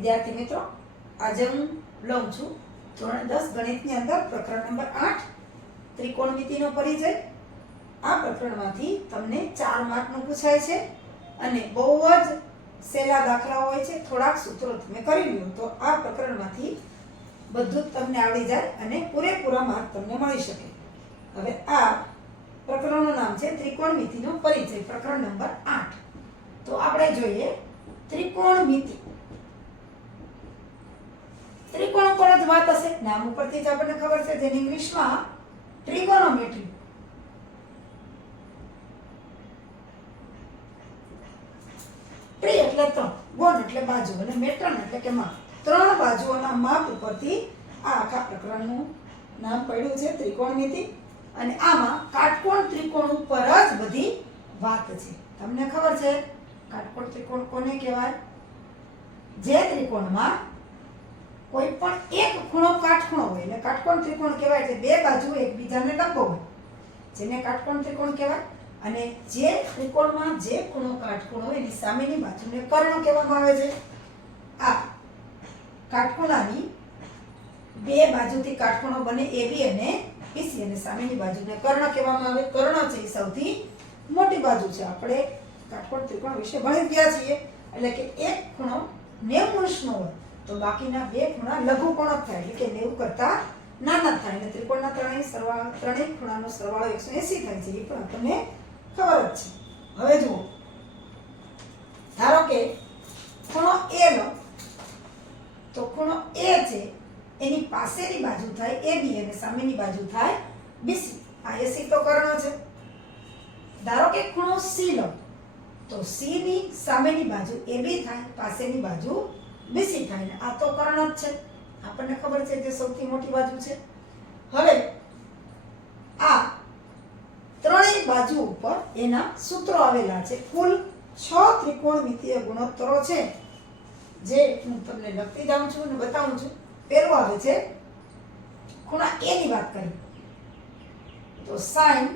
વિદ્યાર્થી મિત્રો, આજે હું લઉં છું ધોરણ 10 ગણિતની અંદર પ્રકરણ નંબર 8 ત્રિકોણમિતિનો પરિચય. આ પ્રકરણમાંથી તમને 4 માર્કનું પૂછાય છે અને બહુ જ સહેલા દાખલા હોય છે. થોડાક સૂત્રો તમે કરી લો તો આ પ્રકરણમાંથી બધું જ તમને આવડી જાય અને પૂરેપૂરા માર્ક તમને મળી શકે. હવે આ પ્રકરણનું નામ છે ત્રિકોણમિતિનો પરિચય, પ્રકરણ નંબર 8. તો આપણે જોઈએ ત્રિકોણમિતિ. ત્રિકોણ પર જ વાત હશે, નામ ઉપરથી જ આપણને ખબર છે, જેને ઇંગ્લિશમાં ટ્રિગોનોમેટ્રી. ટ્રી એટલે 3, ગોન એટલે બાજુ અને મેટ્રન એટલે કે માપ. 3 બાજુઓના માપ ઉપરથી આ આખા પ્રકરણનું નામ પડ્યું છે ત્રિકોણમિતિ. અને આમાં કાટકોણ ત્રિકોણ ઉપર જ બધી વાત છે. તમને ખબર છે કાટકોણ ત્રિકોણ કોને કહેવાય? જે ત્રિકોણમાં કોઈ પણ એક ખૂણો કાટખૂણો હોય એટલે કાટકોણ ત્રિકોણ કહેવાય. એટલે બે બાજુ એકબીજાને લંબ હોય જેને કાટકોણ ત્રિકોણ કહેવાય. અને જે ત્રિકોણમાં જે ખૂણો કાટખૂણો હોય એની સામેની બાજુને કર્ણ કહેવામાં આવે છે. આ કાટખૂણાની બે બાજુથી કાટખૂણો બને AB અને BC અને સામેની બાજુને કર્ણ કહેવામાં આવે. કર્ણ છે એ સૌથી મોટી બાજુ છે. આપણે કાટકોણ ત્રિકોણ વિશે ભણી ગયા છીએ. એટલે કે એક ખૂણો 90 અંશનો હોય તો બાકીના બે ખૂણા લઘુકોણ જ થાય, એટલે કે 90 કરતા નાના થાય. અને ત્રિકોણના ત્રણેય ખૂણાનો સરવાળો 180 થાય છે. એ પણ આપણને ખબર જ છે. હવે જુઓ, ધારો કે ખૂણો A લો તો ખૂણો A છે એની પાસેની બાજુ થાય AB અને સામેની બાજુ થાય BC. આ AC તો કર્ણ છે. ધારો કે ખૂણો C લો તો C ની સામેની બાજુ AB થાય, પાસેની બાજુ BC થાય ને આ તો કર્ણ જ છે. આપણને ખબર છે કે સૌથી મોટી બાજુ છે. હવે આ ત્રણેય બાજુ ઉપર એના સૂત્રો આવેલા છે. કુલ 6 ત્રિકોણમિતીય ગુણોત્તરો છે જે હું તમને લખતી જાઉં છું અને બતાવું છું. પહેલું આવે છે ખૂણા A ની વાત કરી તો sin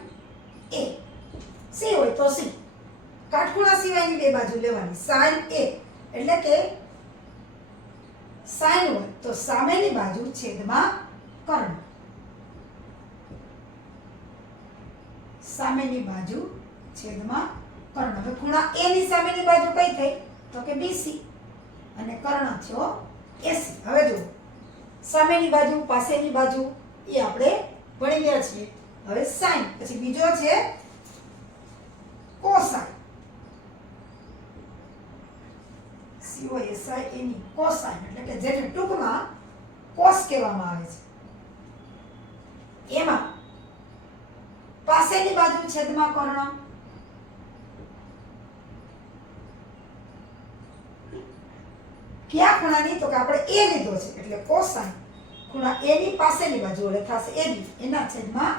A. C હોય તો C. કાટખૂણા સિવાયની બે બાજુ લેવાની. sin A એટલે કે sin હોય તો સામેની બાજુ છેદમાં કર્ણ. સામેની બાજુ છેદમાં કર્ણ. હવે ખૂણા A ની સામેની બાજુ કઈ થઈ તો કે BC અને કર્ણ થયો AC. હવે જો સામેની બાજુ પાસેની બાજુ એ આપણે ભણી ગયા છીએ. હવે sin, પછી બીજો છે cosine. COSI એની cosine એટલે કે જેને ટૂંકમાં cos કહેવામાં આવે છે. એમાં પાસેની બાજુ છેદમાં કર્ણ. કયા ખૂણાની તો કે આપણે A લીધો છે એટલે cosine. ખૂણા A ની પાસેની બાજુ એટલે થશે AB એના છેદમાં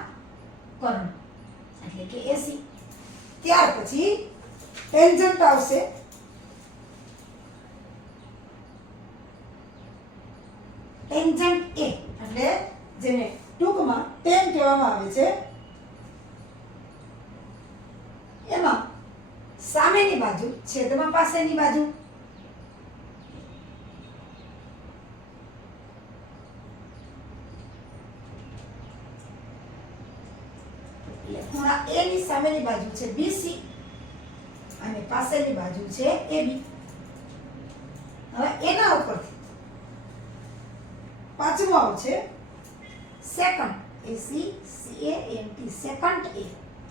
કર્ણ એટલે કે AC. ત્યાર પછી ટેન્જન્ટ આવશે. ટેન્જન્ટ A એટલે જેને ટૂંકમાં ટેન કહેવામાં આવે છે. એમાં સામેની બાજુ છેદમાં પાસેની બાજુ. એટલે ખૂણા A ની સામેની બાજુ છે BC અને પાસેની બાજુ છે AB. હવે એના ઉપરથી પાંચમો આવશે સેકન્ટ. ACCANT સેકન્ટ A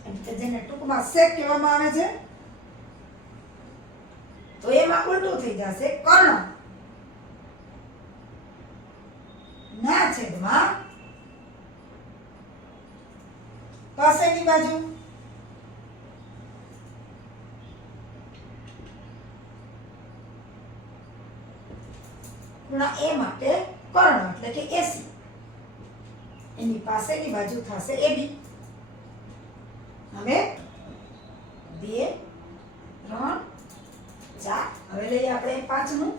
એટલે જેને ટૂંકમાં સેક કહેવામાં આવે છે. તો એમાં ઉલટું થઈ જશે કર્ણ ના છેદમાં પાસેની બાજુ. ખૂણા A માટે કર્ણ એટલે કે AC એની પાસેની બાજુ થશે AB. હવે 2 3 4. હવે લઈએ આપણે પાંચમું.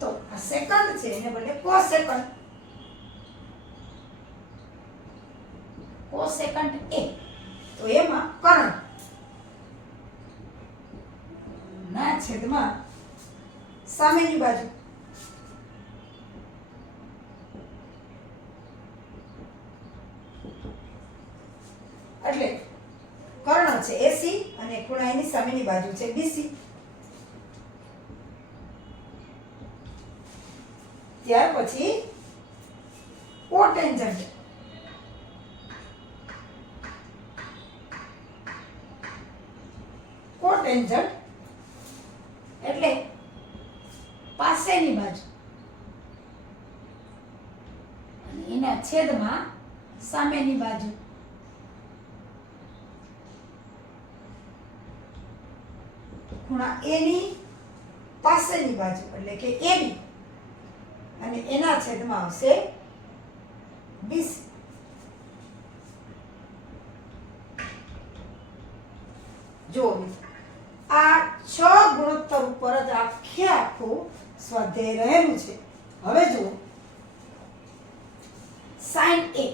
તો આ સેકન્ડ છે એને બદલે કોસેકન્ટ. કોસેકન્ટ A તો એમાં કર્ણ ના છેદમાં સામેની બાજુ એટલે કર્ણ છે એસી અને ખૂણા એની સામેની બાજુ છે બીસી. ત્યાર પછી કોટેન્જન્ટ. કોટેન્જન્ટ એટલે પાસેની બાજુ અને એના છેદમાં સામેની બાજુ. ખૂણા એની પાસેની બાજુ એટલે કે એબી અને એના છેદમાં આવશે બીસી. જો આ 6 ગુણોત્તર ઉપર જ આખે આખું સ્વાધ્યાય રહેલું છે. હવે જુઓ સાઇન એ,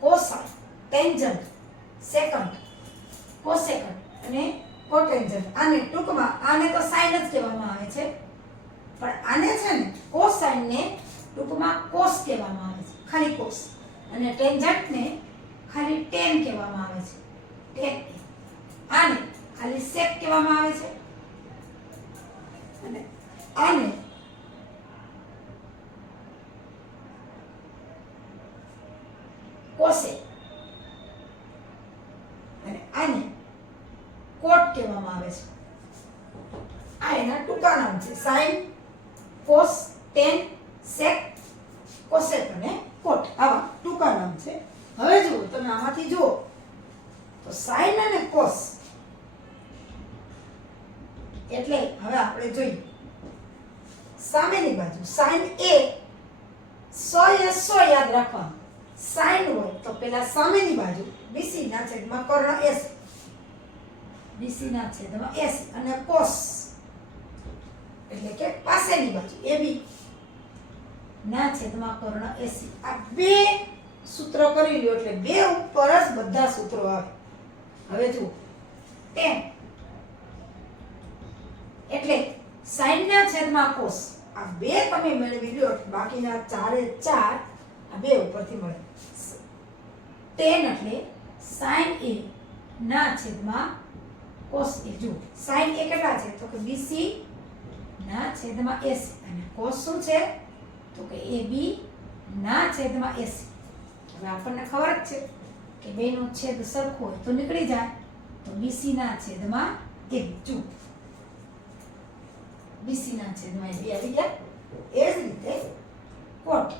કોસાઇન, ટેન્જન્ટ, સેકન્ટ, કોસેકન્ટ અને કોટેન્જન્ટ. આને ટૂંકમાં આને તો સાઇન જ કહેવામાં આવે છે, પણ આને છે ને કોસાઇન ને ટૂંકમાં કોસ કહેવામાં આવે છે, ખાલી કોસ. અને ટેન્જન્ટ ને ખાલી ટેન કહેવામાં આવે છે, ટેન. આને ખાલી સેક કહેવામાં આવે છે અને આને કોસે અને આને કોટ કહેવામાં આવે છે. આ એના ટૂંકા નામ છે. સાઇન, કોસ, ટેન, સેક, કોસેક અને કોટ. આવા ટૂંકા નામ છે. હવે જુઓ તમે આમાંથી જુઓ તો સાઇન અને કોસ એટલે હવે આપણે જોઈએ સામેની બાજુ. સાઇન એ 100 એ 100 યાદ રાખવાનું. સાઇન હોય તો પેલા સામેની બાજુ બીસી ના છેદમાં કર્ણ એસ, બીસી ના છેદમાં એસ અને કોસ એટલે કે પાસેની બાજુ એબી ના છેદમાં કર્ણ એસી. આ બે સૂત્ર કરી લ્યો એટલે બે ઉપર જ બધા સૂત્રો આવે. હવે જુઓ ટેન એટલે સાઇન ના છેદમાં કોસ. આ બે તમે મેળવી લ્યો બાકીના ચારે ચાર આ બે ઉપરથી મળે. ટેન એટલે સાઇન એ ના છેદમાં કોસ એ. જુઓ સાઇન એ કેટલા છે તો કે બીસી ના છેદમાં એસી અને કોસ શું છે તો કે એબી ના છેદમાં એસી. હવે આપણને ખબર જ છે કે બેનો છેદ સરખો હોય તો નીકળી જાય, તો બીસી ના છેદમાં એબી. જુઓ બીસી ના છેદમાં એબી આવી ગયા. એ જ રીતે કોટ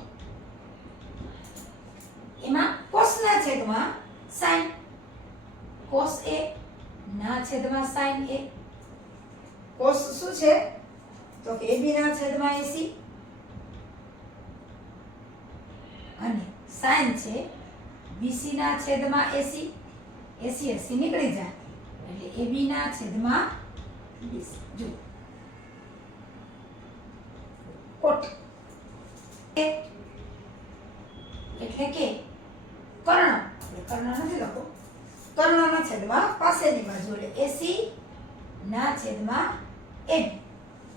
એમાં કોસ ના છેદમાં સાઇન, કોસ એ ના છેદમાં સાઇન એ. કોસ શું છે તો કે એબી ના છેદમાં એસી અને સાઇન છે બીસી ના છેદમાં એસી. એસી એસી નીકળી જાય એટલે એબી ના છેદમાં બીસી. જો કોટ એટલે કે કર્ણ. કર્ણ નથી લખો, કર્ણના છેદમાં પાસેની બાજુ એટલે એસી ના છેદમાં એબી.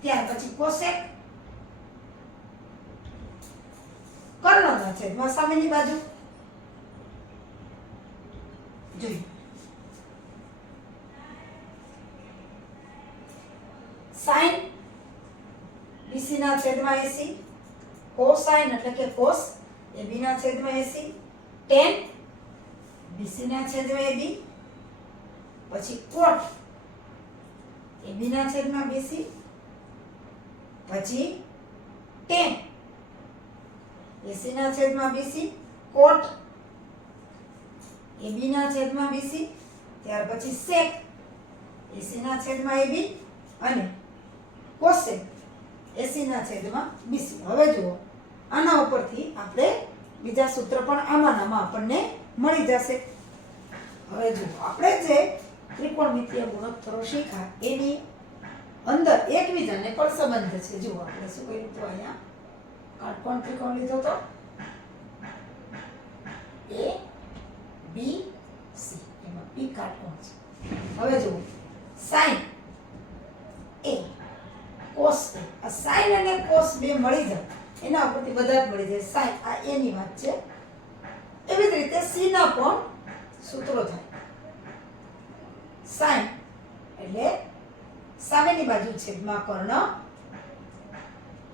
ત્યાર પછી કોસેક કર્ણના છેદમાં સામેની બાજુ. જોઈએ સાઇન બીસી ના છેદમાં એસી, કોસાઇન એટલે કે કોસ એબી ના છેદમાં એસી, ટેન બીસી ના છેદમાં એબી, પછી કોટ એબી ના છેદમાં બીસી, પછી ટેન એસી ના છેદમાં બીસી, કોટ એબી ના છેદમાં બીસી, ત્યાર પછી સેક એસી ના છેદમાં એબી અને કોસેક એસી ના છેદમાં બીસી. હવે જુઓ આના ઉપરથી આપણે બીજા સૂત્ર પણ આમાંનામાં આપણને મળી જશે. હવે જુઓ આપણે જે ત્રિકોણમિતીય ગુણોત્તરો શીખ્યા એની અંદર એકબીજાને પણ સંબંધ છે. જુઓ આપણે શું કર્યું તો અહીંયા કાટકોણ ત્રિકોણ લીધો તો એ બી સી, એમાં બી કાટકોણ છે. હવે જુઓ સાઇન એ કોસ કોસ એ. આ સાઈન અને કોસ બે મળી જાય એના ઉપરથી બધા જ મળી જાય. સાઈન આ એની વાત છે. એવી જ રીતે સી ના પણ સૂત્રો થાય. સાઈન એટલે સામેની બાજુ છેદમાં કર્ણ,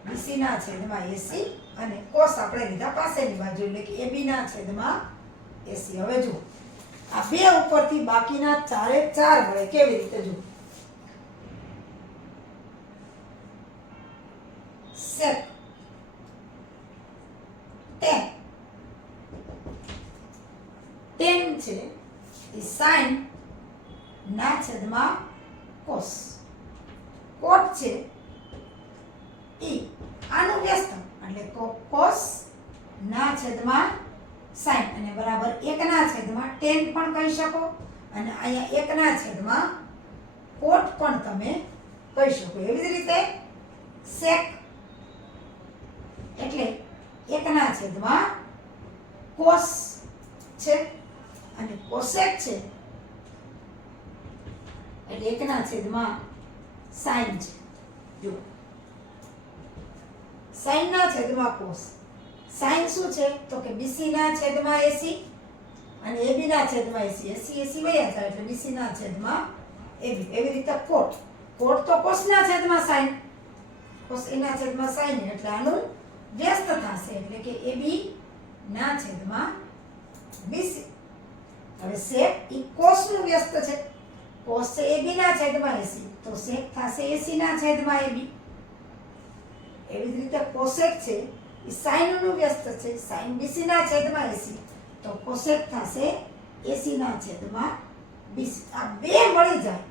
બીસી ના છેદમાં એસી, અને કોસ આપણે લીધા પાસેની બાજુ એટલે કે એબી ના છેદમાં એસી. હવે જુઓ આ બે ઉપરથી બાકીના ચારે ચાર મળે. કેવી રીતે જુઓ, sec tan છે એ sin ના છેદમાં cos, cot છે એ આનું વ્યસ્ત એટલે cos ના છેદમાં sin, અને બરાબર 1 ના છેદમાં tan પણ કહી શકો, અને અહીંયા 1 ના છેદમાં cot પણ તમે કહી શકો. એવી જ રીતે sec એટલે 1 ના છેદમાં cos છે, અને cosec છે એટલે 1 ના છેદમાં sin છે. જો sin ના છેદમાં cos, sin શું છે તો કે BC ના છેદમાં AC અને AB ના છેદમાં AC. AC વયા જાય એટલે BC ના છેદમાં AB. એવી રીતે cot, cot તો cos ના છેદમાં sin, cos A ના છેદમાં sin એટલે આનું વ્યસ્ત થશે એટલે કે AB ના છેદમાં BC. હવે sec ઈ cos નું વ્યસ્ત છે, cos છે AB ના છેદમાં AC તો sec થશે AC ના છેદમાં AB. એવી જ રીતે cosec છે ઈ sin નું વ્યસ્ત છે, sin BC ના છેદમાં AC તો cosec થશે AC ના છેદમાં BC. આ બે મળી જાય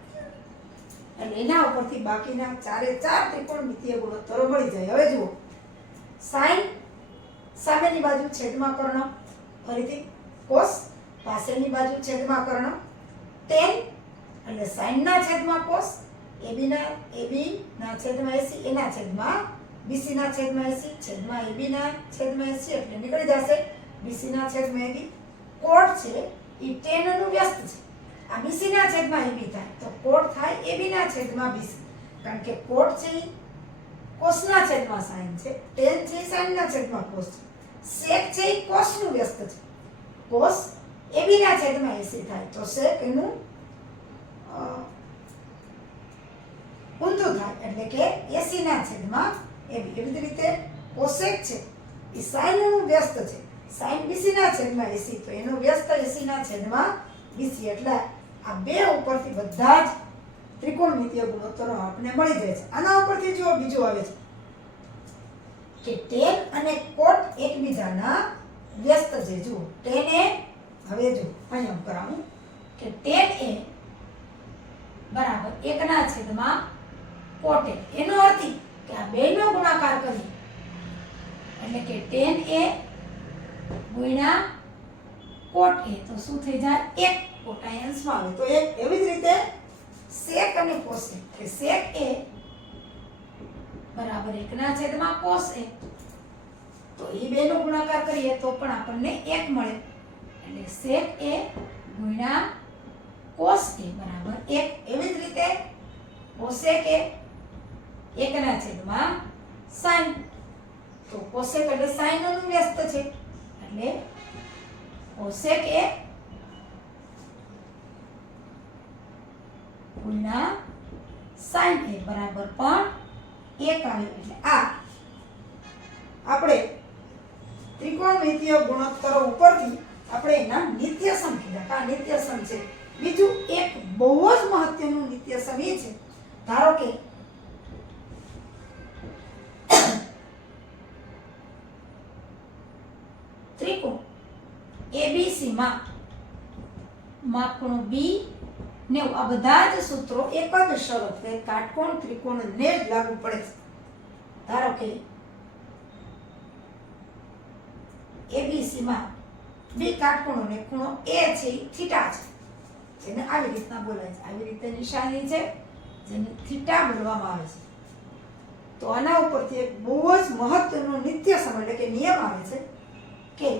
અને એના ઉપરથી બાકીના ચારે ચાર ત્રિકોણમિતિય ગુણોત્તરો મળી જાય. હવે જુઓ sin સામેની બાજુ છેદમાં કર્ણ, ફરીથી cos પાસેની બાજુ છેદમાં કર્ણ, tan એટલે sin ના છેદમાં cos, AB ના છેદમાં AC, એના છેદમાં BC ના છેદમાં AC, છેદમાં AB ના છેદમાં AC એટલે નીકળી જશે BC ના છેદમાં AB. cot છે ઈ tan નું વ્યસ્ત છે, આ BC ના છેદમાં AB થાય તો cot થાય AB ના છેદમાં BC, કારણ કે cot છે cos ના છેદમાં sin છે, tan છે sin ના છેદમાં cos છે, sec છે ઈ cos નું વ્યસ્ત છે, cos AB ના છેદમાં AC થાય તો sec એનું ઊંધું થાય એટલે કે AC ના છેદમાં AB. એવી જ રીતે cosec છે એ sin નું વ્યસ્ત છે, sin BC ના છેદમાં AC તો એનું વ્યસ્ત AC ના છેદમાં BC. એટલે આ બે ઉપરથી બધા જ ત્રિકોણમિતિય ગુણોત્તરો આપણને મળી જાય છે. આના ઉપરથી જો બીજું આવે છે કે tan અને cot એકબીજાના વ્યસ્ત છે. જુઓ tan એ, હવે જો અહીંયા કરાવું કે tan એ બરાબર 1 ના છેદમાં cot a. એનો અર્થ કે આ બેનો ગુણાકાર કરી એટલે કે tan a ગુણ્યા cot a તો શું થઈ જાય 1. cot આ અંશમાં આવે તો 1. એવી જ રીતે sec અને cosec કે sec a બરાબર 1 ના છેદમાં cos a તો એ બેનો ગુણાકાર કરીએ તો પણ આપણને 1 મળે એટલે sec a ગુણ્યા cos a બરાબર 1. એવી જ રીતે cosec a 1 ના છેદમાં sin તો cosec એટલે sin નું વ્યસ્ત છે એટલે cosec a ગુણ્યા sin a બરાબર પણ 1 આવે. એટલે આ આપણે ત્રિકોણમિતિય ગુણોત્તરો ઉપરથી આપણે એના નિત્યસમ કીધા. આ નિત્યસમ છે. બીજું એક બહુ જ મહત્વનું નિત્યસમ એ છે, ધારો કે ત્રિકોણ ABC માં ખૂણો B 90 આ બધા જ સૂત્રો એક જ શરત કે કાટકોણ ત્રિકોણને જ લાગુ પડે છે. ધારો કે ABC માં બે કાટકોણોને ખૂણો A છે થીટા છે, જેને આવી રીતના બોલાય છે, આવી રીતે નિશાની છે જેને થીટા બોલવામાં આવે છે. તો આના ઉપરથી એક બહુ જ મહત્વનો નિત્યસમ એટલે કે નિયમ આવે છે કે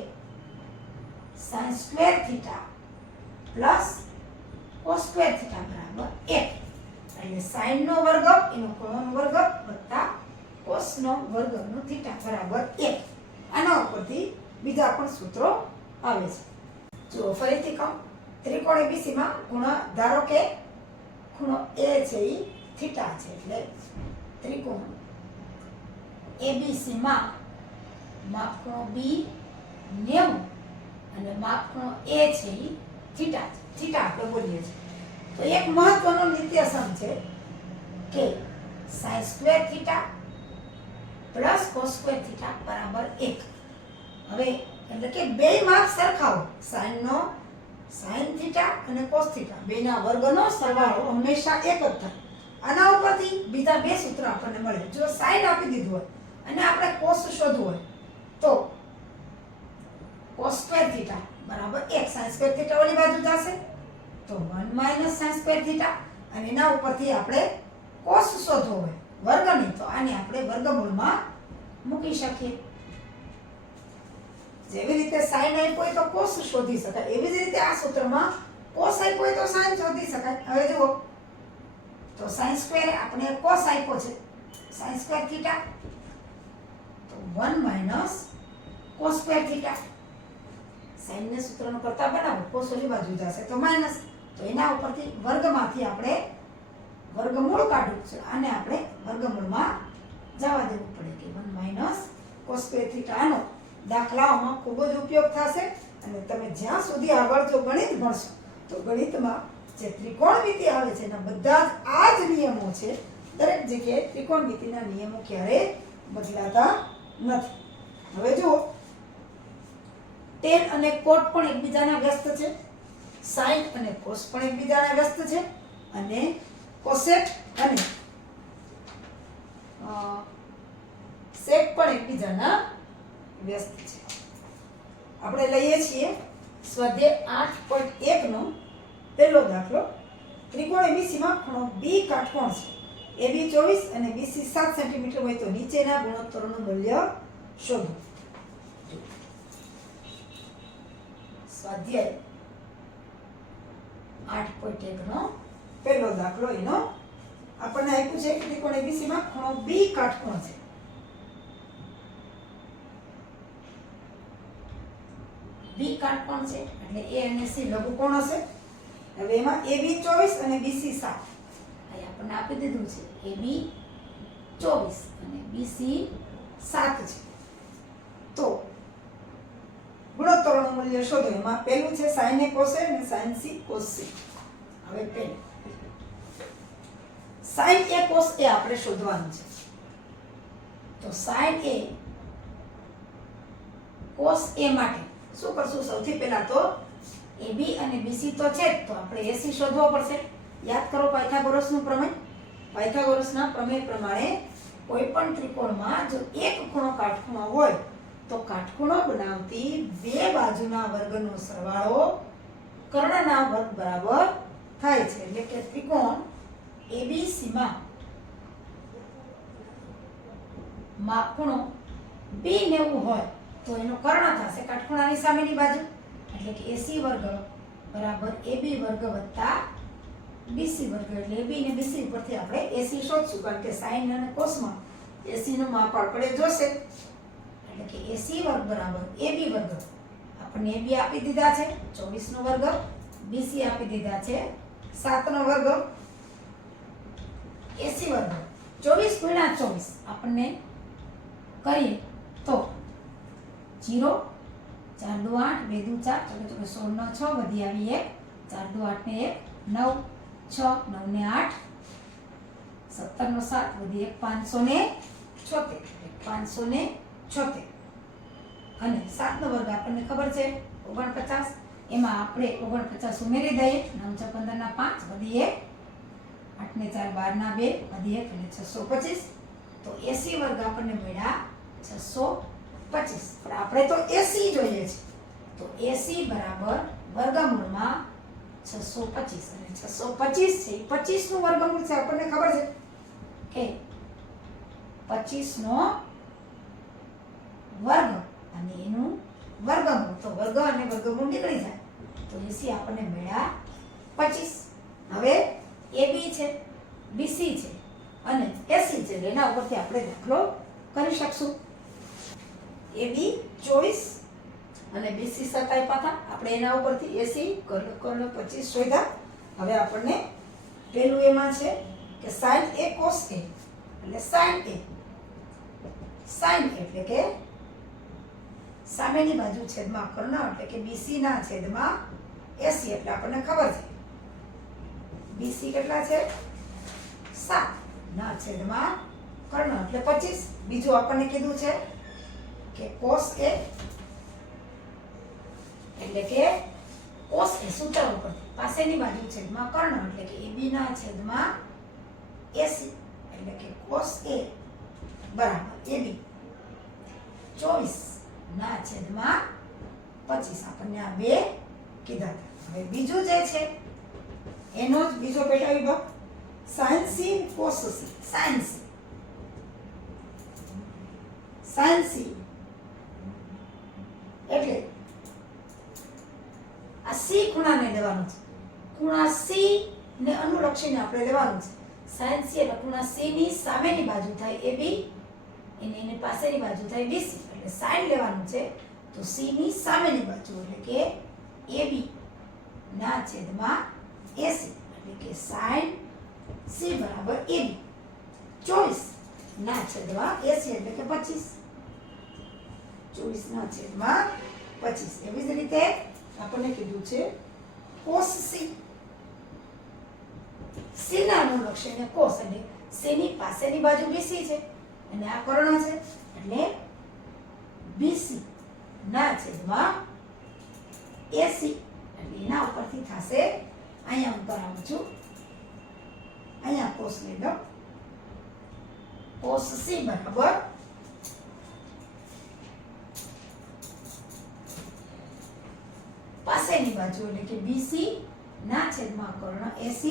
sin square theta plus cos square theta બરાબર 1. એટલે sin નો વર્ગ એનો ખૂણોનો વર્ગ વત્તા કોસનો વર્ગનો થીટા બરાબર 1. આના ઉપરથી બીજા પણ સૂત્રો આવે છે. જો ફરીથી કહું, ત્રિકોણ ABC માં ખૂણો ધારો કે ખૂણો A છે એ થીટા છે, એટલે ત્રિકોણ ABC માં માપખૂણો B 90 અને માપખૂણો A છે એ થીટા છે. થીટા આપણે બોલીએ છીએ. તો એક મહત્વનો નિત્યસમ છે કે sin square theta plus cos square theta બરાબર 1. હવે એટલે કે બે માપ સરખા હોય, sin થીટા અને cos થીટા બેના વર્ગનો સરવાળો હંમેશા એક જ થાય. આના ઉપરથી બીજા બે સૂત્ર આપણને મળે. જો sin આપી દીધું હોય અને આપણે cos શોધવું હોય તો cos સ્ક્વેર થીટા બરાબર 1. sin સ્ક્વેર થીટા ઓલી બાજુ જશે તો 1 - sin સ્ક્વેર થીટા, અને એના ઉપરથી આપણે cos શોધવો હોય વર્ગની, તો આને આપણે વર્ગમૂળમાં મૂકી શકીએ. જેવી રીતે sin આપ્યો હોય તો cos શોધી શકાય, એવી જ રીતે આ સૂત્રમાં cos આપ્યો હોય તો sin શોધી શકાય. હવે જુઓ, તો sin સ્ક્વેર આપણે cos આપ્યો છે, sin સ્ક્વેર થીટા, તો 1 - cos સ્ક્વેર થીટા. sin ને સૂત્રનો કરતા બનાવો, cos ઓલી બાજુ જશે તો માઈનસ, તો એના ઉપરથી વર્ગમાંથી આપણે વર્ગમૂળ કાઢવું છે. આને આપણે વર્ગમૂળમાં જવા દેવું પડે કે 1 - cos સ્ક્વેર થીટા. આનો દાખલાઓમાં ખૂબ જ ઉપયોગ થશે. અને તમે જ્યાં સુધી આગળ જો ગણિત ભણશો તો ગણિતમાં જે ત્રિકોણમિતિ આવે છે એના બધા જ આ જ નિયમો છે. દરેક જગ્યાએ ત્રિકોણમિતિના નિયમો ક્યારેય બદલાતા નથી. હવે જુઓ, tan અને cot પણ એકબીજાના વ્યસ્ત છે, sin અને cos પણ એકબીજાના વ્યસ્ત છે, અને cosec અને sec પણ એકબીજાના વ્યસ્ત છે. આપણે લઈએ છીએ સ્વાધ્યાય 8.1 નો પહેલો દાખલો. ત્રિકોણ ABC માં ખૂણો B કાટકોણ છે. AB 24 અને BC 7 સેન્ટીમીટર હોય તો નીચેના ગુણોત્તરોનું મૂલ્ય શોધો. સ્વાધ્યાય 8.1 નો પહેલો દાખલો. એનો આપણને આપ્યું છે કે ત્રિકોણ ABC માં ખૂણો B કાટકોણ છે. B કાટકોણ છે એટલે A અને C લઘુકોણ હશે. હવે એમાં AB 24 અને BC 7 અહીં આપણને આપી દીધું છે. AB 24 અને BC 7 છે. તો ગુણોત્તરોનું મૂલ્ય શોધો. એમાં પહેલું છે sin A cos A અને sin C cos C. હવે પહેલું sin A cos A આપણે શોધવાનું છે. તો sin A cos A માટે શું કરશું? સૌથી પહેલા તો AB અને BC તો છે જ, તો આપણે AC શોધવો પડશે. યાદ કરો પાયથાગોરસનું પ્રમેય. પાયથાગોરસના પ્રમેય પ્રમાણે કોઈ પણ ત્રિકોણમાં જો એક ખૂણો કાટખૂણો હોય તો કાટખૂણો બનાવતી બે બાજુના વર્ગનો સરવાળો કર્ણના વર્ગ બરાબર થાય છે. એટલે કે ત્રિકોણ ABC માં ખૂણો B90 હોય તો એનો કર્ણ થશે કાટખૂણાની સામેની બાજુ, એટલે કે AC વર્ગ બરાબર AB વર્ગ વત્તા BC વર્ગ. એટલે AB ને BC ઉપરથી આપણે AC શોધશું, કારણ કે sin અને cos માં AC નું માપ આપણે જોશે. એટલે કે AC વર્ગ બરાબર AB વર્ગ. આપણને AB આપી દીધા છે 24 નો વર્ગ, BC આપી દીધા છે 7 નો વર્ગ. AC વર્ગ 24 ગુણ્યા 24 આપણને કરીએ તો 0 4 દુ 8 2 દુ 4 16 નો 6 વધી આવી 1 4 દુ 8 ને 1 9 6 9 ને 8 17 નો 7 વધી 1 576 અને 7 નો વર્ગ આપણને ખબર છે 49. એમાં આપણે 49 ઉમેરી દઈએ. 9 × 15 ના 5 વધી 1 8 ને 4 12 ના 2 વધી 1 એટલે 625. તો AC વર્ગ આપણને મળ્યા 625. પણ આપણે તો AC જોઈએ છે, તો AC બરાબર વર્ગમૂળમાં 625 અને 625 છે 25 નું વર્ગમૂળ છે. આપણને ખબર છે કે 25 નો વર્ગ અને એનું વર્ગમૂળ, તો વર્ગ અને વર્ગમૂળ નીકળી જાય તો AC આપણને મળ્યા 25. હવે AB છે, BC છે અને AC છે, એના ઉપરથી આપણે દાખલો કરી શકશું. AB 24 અને BC 7 આપ્યા હતા. આપણે એના ઉપરથી AC કર્ણ 25 શોધ્યા. હવે આપણને પહેલું એમાં છે કે sin A cos A એટલે sin A. sin એટલે કે સામેની બાજુ છેદમાં કર્ણ એટલે કે BC ના છેદમાં AC એટલે આપણને ખબર છે BC કેટલા છે 7 ના છેદમાં કર્ણ એટલે 25. બીજું આપણને કીધું છે કે cos A એટલે કે cos A સૂત્ર ઉપર પાસેની બાજુ છેદમાં કર્ણ એટલે કે AB ના છેદમાં AC એટલે કે cos A બરાબર AB 24 ના છેદમાં 25. આપણને આ બે કીધા હતા. હવે બીજું જે છે એનો જ બીજો પેટા વિભાગ sin C cos C. sin C એટલે આ C ખૂણાને લેવાનું છે. ખૂણા C ને અનુલક્ષીને આપણે લેવાનું છે. sin C એટલે ખૂણા C ની સામેની બાજુ થાય AB અને એની પાસેની બાજુ થાય BC. એટલે sin લેવાનું છે તો C ની સામેની બાજુ એટલે કે AB ના છેદમાં AC એટલે કે sin C બરાબર AB 24 ના છેદમાં AC એટલે કે 25. 24 ના છેદમાં 25. એવી જ રીતે આપણને કીધું છે cos C. C ના અનુલક્ષીને cos એટલે C ની પાસેની બાજુ BC છે અને આ કર્ણ છે એટલે BC ના છેદમાં AC એટલે એના ઉપરથી થશે અહીંયા હું કરાવું છું. અહીંયા cos લઈ લો. cos C બરાબર પાસેની બાજુ એટલે કે BC ના છેદમાં કર્ણ AC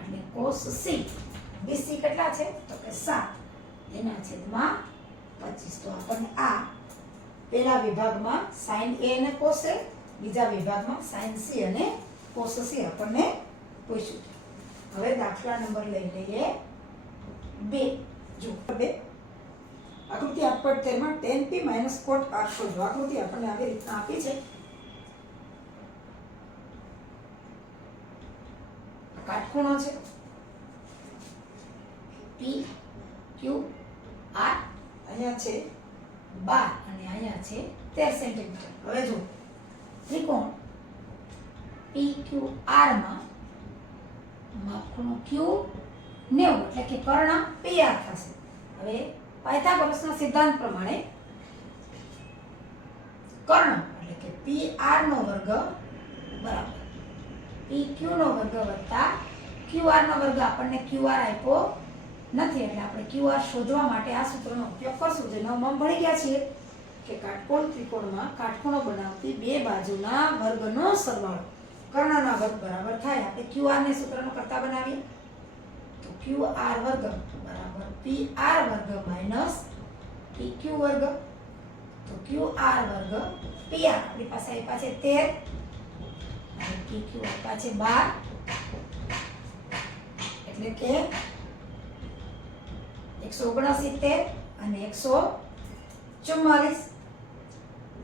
એટલે cos C. BC કેટલા છે તો કે 7 એના છેદમાં 25. તો આપણને આ પહેલા વિભાગમાં sin A અને cos A, બીજા વિભાગમાં sin C અને cos C આપણને પૂછ્યું. હવે દાખલા નંબર લઈ લઈએ 2. જો 2 આકૃતિ 8.13 માં tan P - cot R શોધો. આકૃતિ આપણને આવી રીતના આપી છે. કાટખૂણો છે P Q R. અહીંયા છે 12 અને અહીંયા છે 13 સેન્ટીમીટર. હવે જો ત્રિકોણ PQR માં ખૂણો Q 90 એટલે કે કર્ણ PR થશે. હવે પાયથાગોરસના સિદ્ધાંત પ્રમાણે કર્ણ એટલે કે PR નો વર્ગ બરાબર PQ નો વર્ગ વત્તા QR નો વર્ગ. આપણને QR આપ્યો નથી એટલે આપણે QR શોધવા માટે આ સૂત્રનો ઉપયોગ કરશું. જે નવમાં ભણી ગયા છીએ કે કાટકોણ ત્રિકોણમાં કાટખૂણો બનાવતી બે બાજુના વર્ગનો સરવાળો કર્ણના વર્ગ બરાબર થાય. આપણે QR ને સૂત્રનો કરતા બનાવીએ તો QR વર્ગ બરાબર PR વર્ગ માઈનસ PQ વર્ગ. તો QR વર્ગ PR આપણી પાસે આપ્યા છે 13 અને PQ આપ્યા છે 12 એટલે કે 169 અને 144.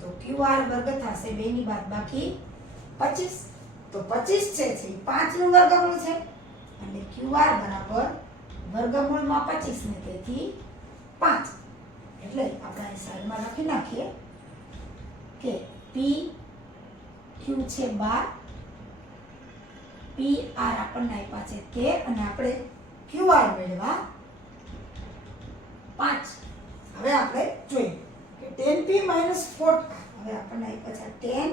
તો QR વર્ગ થશે 2 ની બાદબાકી 25. તો 25 છે એ 5 નું વર્ગમૂળ છે એટલે QR બરાબર વર્ગમૂળમાં 25 ને તેથી 5. એટલે આપણે આ સાઈડમાં લખી નાખીએ કે PQ છે 12, PR આપણને આપ્યા છે 13 અને આપણે QR મેળવવા 5. હવે આપણે જોઈએ કે tan P - cot R. હવે આપણને આપ્યા છે tan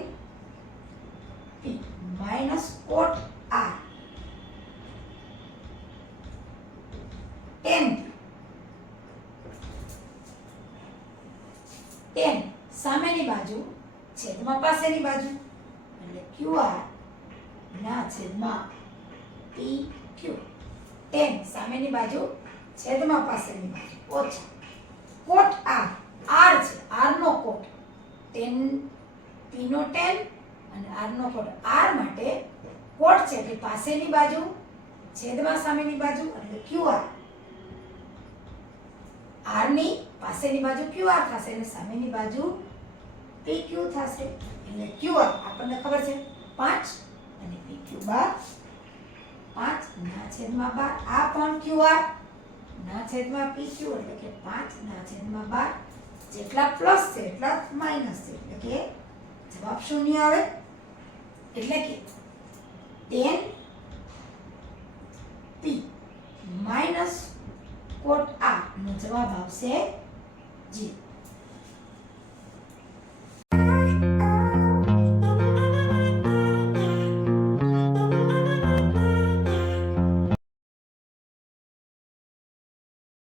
P - cot R. tan સામેની બાજુ છેદમાં પાસેની બાજુ એટલે QR ના છેદમાં PQ. tan સામેની બાજુ છેદમાં પાસેની બાજુ ઓછા cot R. R છે R નો cot. tan P નો tan અને R નો cot. R માટે cot છે એટલે પાસેની બાજુ છેદમાં સામેની બાજુ એટલે QR. r ની પાસેની બાજુ qr થશે અને સામેની બાજુ pq થશે એટલે qr આપણને ખબર છે 5 અને pq 12 5 ના છેદમાં 12 આ પણ qr ના છેદમાં pq એટલે કે 5 ના છેદમાં 12 જેટલા પ્લસ છે એટલા માઈનસ છે એટલે કે જવાબ શૂન્ય આવે એટલે કે 10 p માઈનસ કોટ r નો જવાબ આવશે જી